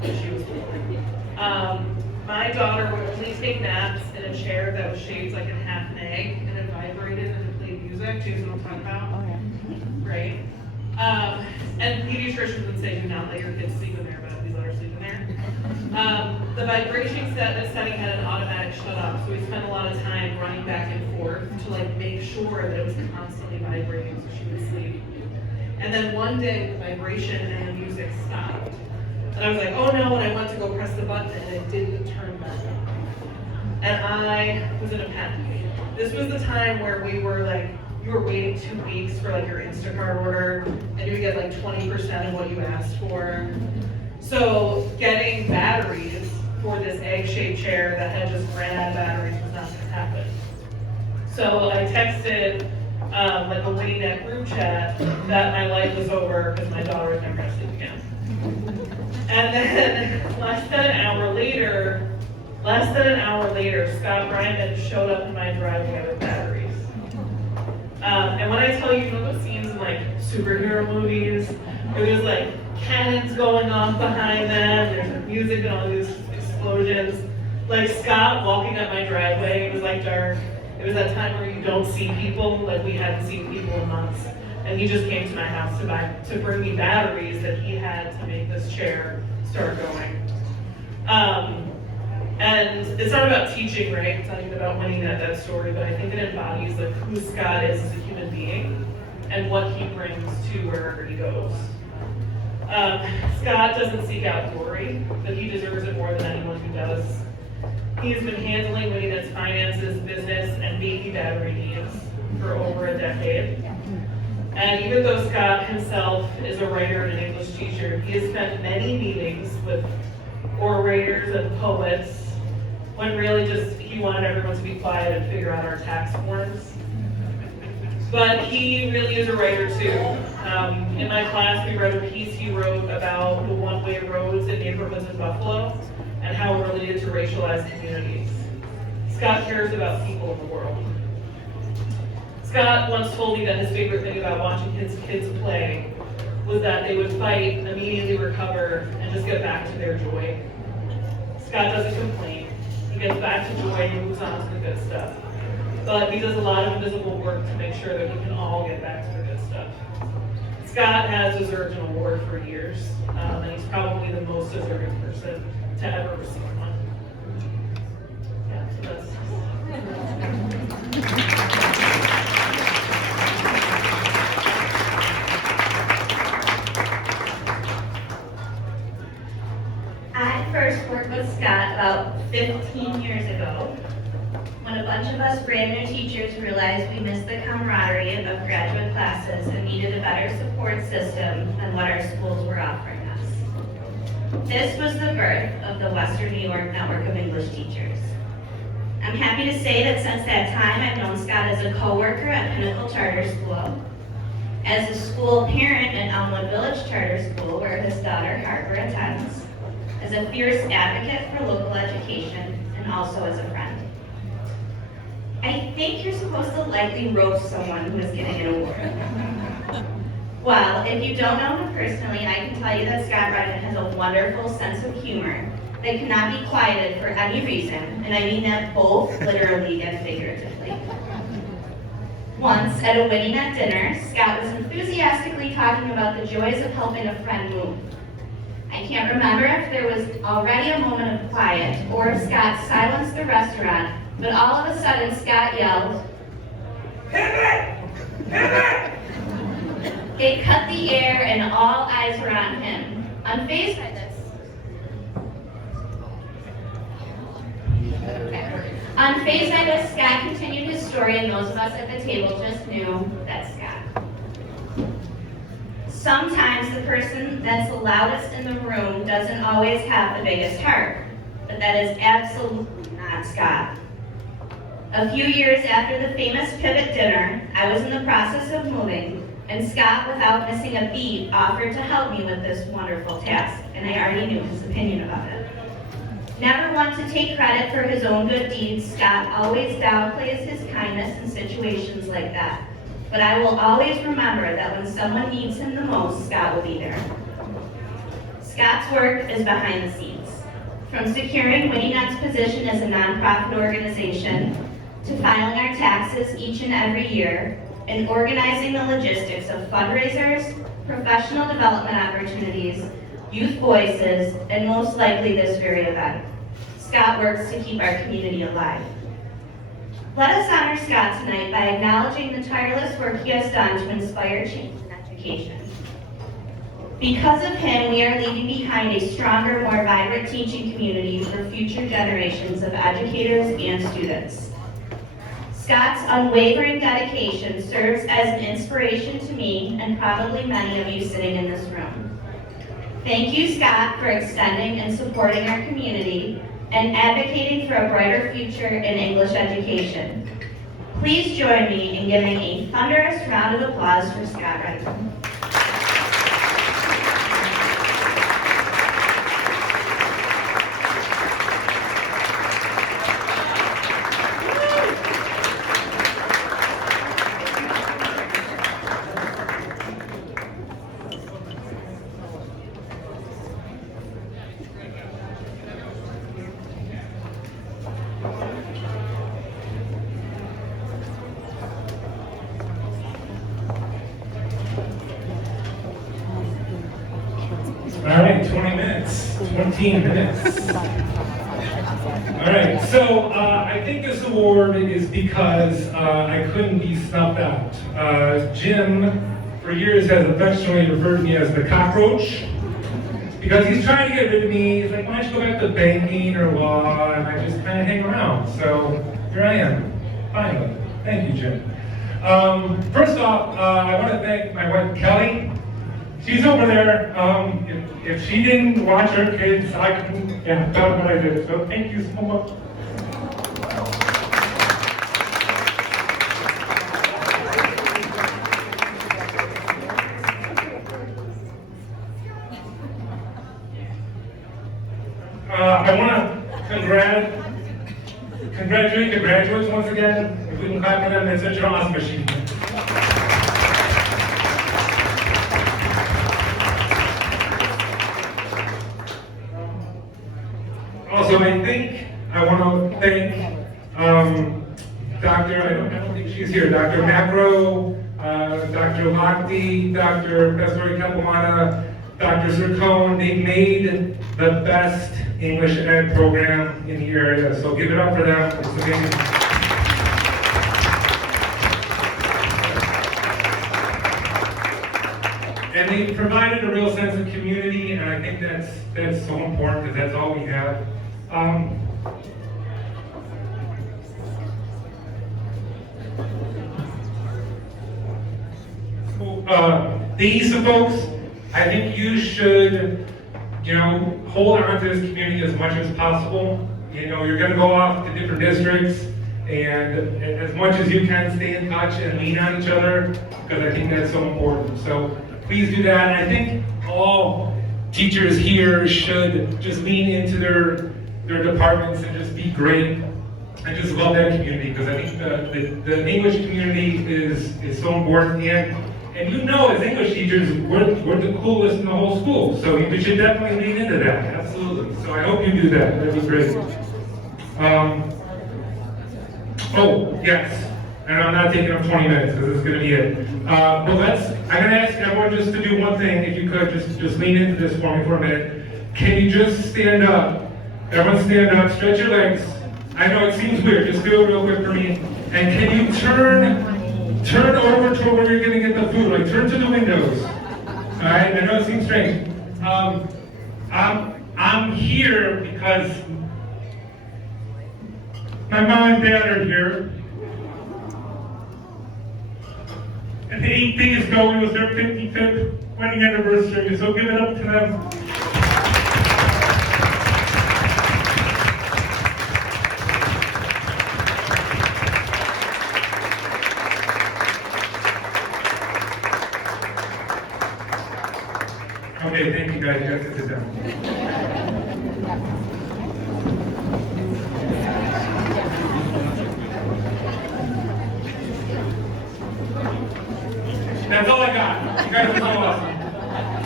that she was holding. My daughter would only take naps in a chair that was shaped like a half an egg, and it vibrated and it played music. Do you know what I'm talking about? Oh, yeah. Right? And pediatricians would say, do not let your kids sleep in there, but please let her sleep in there. The vibration setting had an automatic shut off, so we spent a lot of time running back and forth to like make sure that it was constantly vibrating so she would sleep. And then one day the vibration and the music stopped. And I was like, oh no, and I went to go press the button and it didn't turn back on. And I was in a panic. This was the time where we were like, you were waiting 2 weeks for like your Instacart order, and you would get like 20% of what you asked for. So getting batteries for this egg-shaped chair that had just ran out of batteries was not gonna happen. So I texted like a waiting at group chat that my life was over because my daughter was never gonna sleep again. And then less than an hour later, Scott Reimann showed up in my driveway with batteries. And when I tell you, those scenes in like superhero movies, where there's like cannons going off behind them, there's music and all these explosions. Like Scott walking up my driveway, it was like dark. It was that time where you don't see people, like we hadn't seen people in months. And he just came to my house to bring me batteries that he had to make this chair start going. And it's not about teaching, right? It's not even about winning that story, but I think it embodies like who Scott is as a human being and what he brings to wherever he goes. Scott doesn't seek out glory, but he deserves it more than anyone who does. He has been handling Winnet's finances, business, and baby battery needs for over a decade. And even though Scott himself is a writer and an English teacher, he has spent many meetings with orators and poets when really just he wanted everyone to be quiet and figure out our tax forms. But he really is a writer too. In my class, we read a piece he wrote about the one-way roads in neighborhoods in Buffalo and how it related to racialized communities. Scott cares about people in the world. Scott once told me that his favorite thing about watching his kids play was that they would fight, immediately recover, and just get back to their joy. Scott doesn't complain. He gets back to joy and moves on to the good stuff. But he does a lot of invisible work to make sure that we can all get back to the good stuff. Scott has deserved an award for years, and he's probably the most deserving person to ever receive one. Yeah, so that's... I first worked with Scott about 15 years ago, when a bunch of us brand new teachers realized we missed the camaraderie of graduate classes and needed a better support system than what our schools were offering us. This was the birth of the Western New York Network of English Teachers. I'm happy to say that since that time, I've known Scott as a coworker at Pinnacle Charter School, as a school parent at Elmwood Village Charter School, where his daughter Harper attends, as a fierce advocate for local education, and also as a friend. I think you're supposed to lightly roast someone who is getting an award. Well, if you don't know him personally, I can tell you that Scott Reimann has a wonderful sense of humor that cannot be quieted for any reason, and I mean that both literally and figuratively. Once, at a Winnett dinner, Scott was enthusiastically talking about the joys of helping a friend move. I can't remember if there was already a moment of quiet or if Scott silenced the restaurant, but all of a sudden Scott yelled, "Pivot! Pivot!" It cut the air and all eyes were on him. Unfazed by this, Scott continued his story, and those of us at the table just knew that's Scott. Sometimes the person that's the loudest in the room doesn't always have the biggest heart, but that is absolutely not Scott. A few years after the famous pivot dinner, I was in the process of moving, and Scott, without missing a beat, offered to help me with this wonderful task, and I already knew his opinion about it. Never one to take credit for his own good deeds, Scott always downplays his kindness in situations like that. But I will always remember that when someone needs him the most, Scott will be there. Scott's work is behind the scenes. From securing Winnie Nut's position as a nonprofit organization, to filing our taxes each and every year, and organizing the logistics of fundraisers, professional development opportunities, youth voices, and most likely this very event. Scott works to keep our community alive. Let us honor Scott tonight by acknowledging the tireless work he has done to inspire change in education. Because of him, we are leaving behind a stronger, more vibrant teaching community for future generations of educators and students. Scott's unwavering dedication serves as an inspiration to me and probably many of you sitting in this room. Thank you, Scott, for extending and supporting our community and advocating for a brighter future in English education. Please join me in giving a thunderous round of applause for Scott Reimann. All right, 20 minutes, 20 minutes. All right, so I think this award is because I couldn't be snuffed out. Jim, for years, has affectionately referred to me as the cockroach because he's trying to get rid of me. He's like, why don't you go back to banking or law? And I just kind of hang around. So here I am, finally. Thank you, Jim. First off, I want to thank my wife, Kelly. She's over there. If she didn't watch her kids, I couldn't have done what I did. So thank you so much. I want to congratulate the graduates once again. If we can clap for them, it's such an awesome achievement. Also, I think I want to thank Dr. I don't think she's here, Dr. Macro, Dr. Lochte, Dr. Pestori Capomana, Dr. Zircone. They made the best English ed program in the area, so give it up for them. It's amazing. And they provided a real sense of community, and I think that's so important because that's all we have. These folks, I think you should, hold on to this community as much as possible. You're going to go off to different districts, and as much as you can, stay in touch and lean on each other, because I think that's so important. So please do that. And I think all teachers here should just lean into their departments and just be great and just love that community, because I think the English community is so important. And as English teachers, we're the coolest in the whole school, so we should definitely lean into that, absolutely. So I hope you do that, that'd be great. Oh, yes, and I'm not taking up 20 minutes, because this is going to be it. But I'm going to ask everyone just to do one thing, if you could, just lean into this for me for a minute. Can you just stand up? Everyone stand up, stretch your legs. I know it seems weird, just do it real quick for me. And can you turn over to where you're going to get the food, like turn to the windows. All right, I know it seems strange. I'm here because my mom and dad are here. And 8 days ago, it was their 55th wedding anniversary, so give it up to them. Okay, thank you guys. You guys can sit down. That's all I got. You guys are so awesome.